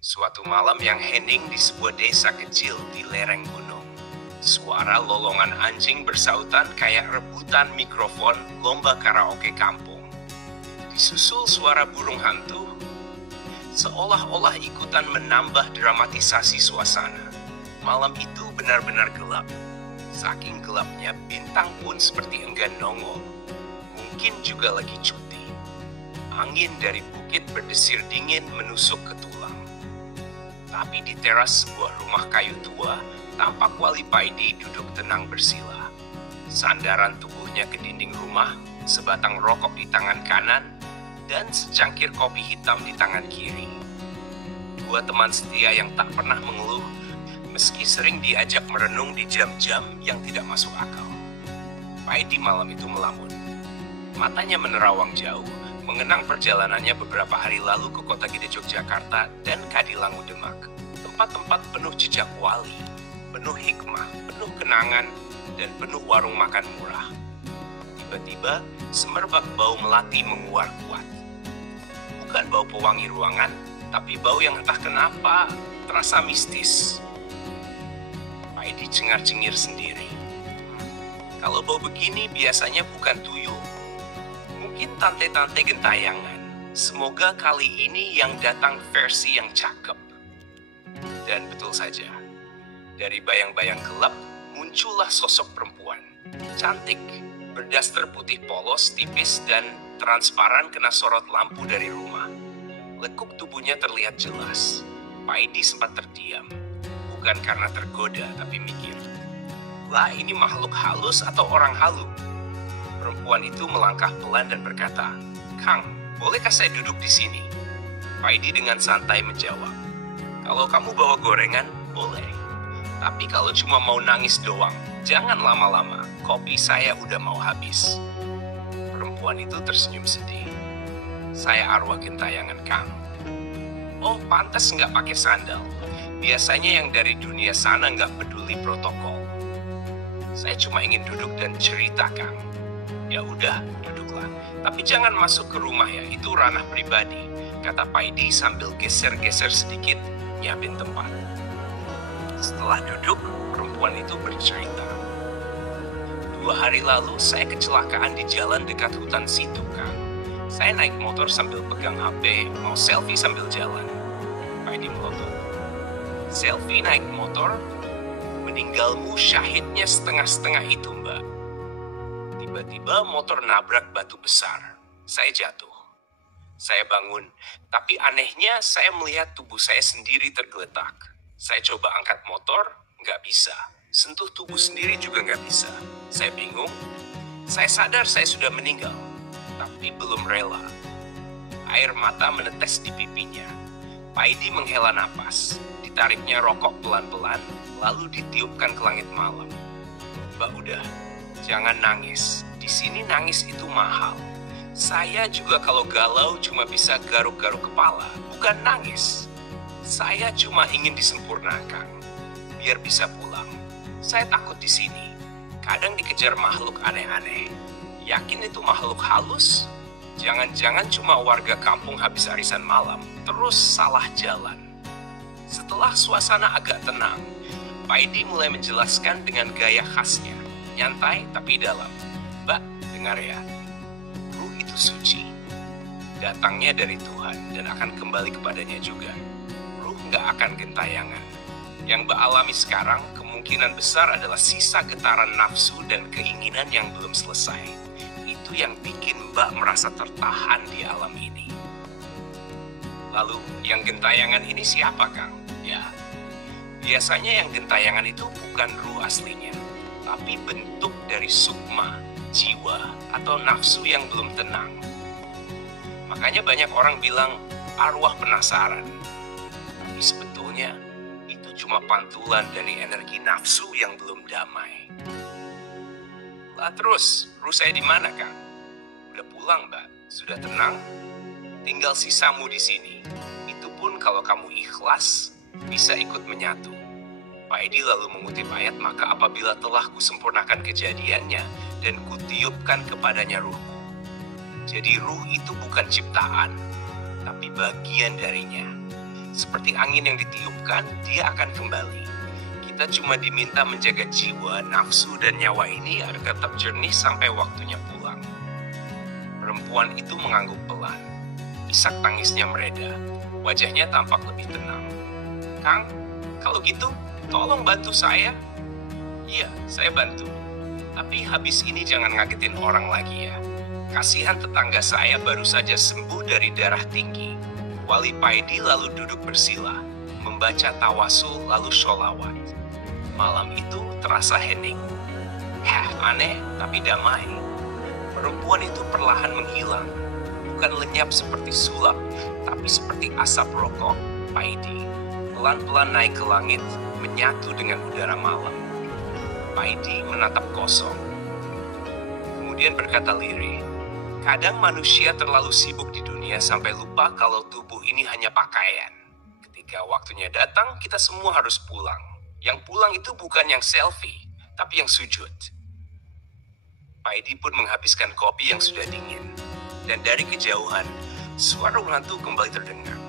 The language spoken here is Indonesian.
Suatu malam yang hening di sebuah desa kecil di lereng gunung. Suara lolongan anjing bersautan kayak rebutan mikrofon lomba karaoke kampung. Disusul suara burung hantu, seolah-olah ikutan menambah dramatisasi suasana. Malam itu benar-benar gelap. Saking gelapnya, bintang pun seperti enggan nongol. Mungkin juga lagi cuti. Angin dari bukit berdesir dingin menusuk ke tulang. Tapi di teras sebuah rumah kayu tua, tampak Wali Paidi duduk tenang bersila. Sandaran tubuhnya ke dinding rumah, sebatang rokok di tangan kanan, dan secangkir kopi hitam di tangan kiri. Dua teman setia yang tak pernah mengeluh, meski sering diajak merenung di jam-jam yang tidak masuk akal. Paidi malam itu melamun. Matanya menerawang jauh, mengenang perjalanannya beberapa hari lalu ke kota gede Yogyakarta dan Kadilangu Demak. Tempat-tempat penuh jejak wali, penuh hikmah, penuh kenangan, dan penuh warung makan murah. Tiba-tiba, semerbak bau melati menguar kuat. Bukan bau pewangi ruangan, tapi bau yang entah kenapa terasa mistis. Paidi cengar-cengir sendiri. Kalau bau begini biasanya bukan tuyul. Mungkin tante-tante gentayangan. Semoga kali ini yang datang versi yang cakep. Dan betul saja, dari bayang-bayang gelap muncullah sosok perempuan. Cantik, berdaster putih polos, tipis, dan transparan kena sorot lampu dari rumah. Lekuk tubuhnya terlihat jelas. Paidi sempat terdiam. Bukan karena tergoda, tapi mikir. Lah, ini makhluk halus atau orang halu? Perempuan itu melangkah pelan dan berkata, "Kang, bolehkah saya duduk di sini?" Paidi dengan santai menjawab, "Kalau kamu bawa gorengan, boleh. Tapi kalau cuma mau nangis doang, jangan lama-lama. Kopi saya udah mau habis." Perempuan itu tersenyum sedih. "Saya arwah gentayangan, Kang." "Oh, pantas nggak pakai sandal. Biasanya yang dari dunia sana nggak peduli protokol. Saya cuma ingin duduk dan cerita, Kang." "Ya udah, duduklah. Tapi jangan masuk ke rumah ya, itu ranah pribadi," kata Paidi sambil geser-geser sedikit, nyiapin tempat. Setelah duduk, perempuan itu bercerita. 2 hari lalu, saya kecelakaan di jalan dekat hutan situ, Kang. Saya naik motor sambil pegang HP, mau selfie sambil jalan. Paidi melotot. "Selfie naik motor? Meninggalmu syahidnya setengah-setengah itu, Mbak." Tiba-tiba motor nabrak batu besar. Saya jatuh. Saya bangun, tapi anehnya saya melihat tubuh saya sendiri tergeletak. Saya coba angkat motor, nggak bisa. Sentuh tubuh sendiri juga nggak bisa. Saya bingung. Saya sadar saya sudah meninggal, tapi belum rela. Air mata menetes di pipinya. Paidi menghela napas. Ditariknya rokok pelan-pelan, lalu ditiupkan ke langit malam. "Mbak, udah. Jangan nangis. Di sini nangis itu mahal. Saya juga kalau galau cuma bisa garuk-garuk kepala, bukan nangis. Saya cuma ingin disempurnakan, biar bisa pulang. Saya takut di sini. Kadang dikejar makhluk aneh-aneh. Yakin itu makhluk halus? Jangan-jangan cuma warga kampung habis arisan malam, terus salah jalan." Setelah suasana agak tenang, Paidi mulai menjelaskan dengan gaya khasnya. Nyantai tapi dalam. "Mbak, dengar ya. Ruh itu suci. Datangnya dari Tuhan dan akan kembali kepadanya juga. Ruh nggak akan gentayangan. Yang Mbak alami sekarang kemungkinan besar adalah sisa getaran nafsu dan keinginan yang belum selesai. Itu yang bikin Mbak merasa tertahan di alam ini. Lalu, yang gentayangan ini siapa, Kang?" "Ya, biasanya yang gentayangan itu bukan ruh aslinya, tapi bentuk dari sukma, jiwa, atau nafsu yang belum tenang. Makanya banyak orang bilang arwah penasaran. Tapi sebetulnya itu cuma pantulan dari energi nafsu yang belum damai." "Lah terus, ruh saya di mana, Kang?" "Udah pulang, Mbak. Sudah tenang. Tinggal sisamu di sini. Itu pun kalau kamu ikhlas, bisa ikut menyatu." Paidi lalu mengutip ayat, "Maka apabila telah kusempurnakan kejadiannya dan kutiupkan kepadanya ruhku." Jadi ruh itu bukan ciptaan, tapi bagian darinya. Seperti angin yang ditiupkan, dia akan kembali. Kita cuma diminta menjaga jiwa, nafsu, dan nyawa ini agar tetap jernih sampai waktunya pulang. Perempuan itu mengangguk pelan. Isak tangisnya mereda. Wajahnya tampak lebih tenang. "Kang, kalau gitu, tolong bantu saya." "Iya, saya bantu. Tapi habis ini jangan ngagetin orang lagi ya. Kasihan tetangga saya baru saja sembuh dari darah tinggi." Wali Paidi lalu duduk bersila, membaca tawasul lalu sholawat. Malam itu terasa hening. Aneh tapi damai. Perempuan itu perlahan menghilang. Bukan lenyap seperti sulap, tapi seperti asap rokok Paidi. Pelan-pelan naik ke langit, menyatu dengan udara malam. Paidi menatap kosong. Kemudian berkata lirih, "Kadang manusia terlalu sibuk di dunia sampai lupa kalau tubuh ini hanya pakaian. Ketika waktunya datang, kita semua harus pulang. Yang pulang itu bukan yang selfie, tapi yang sujud." Paidi pun menghabiskan kopi yang sudah dingin. Dan dari kejauhan, suara ulantu kembali terdengar.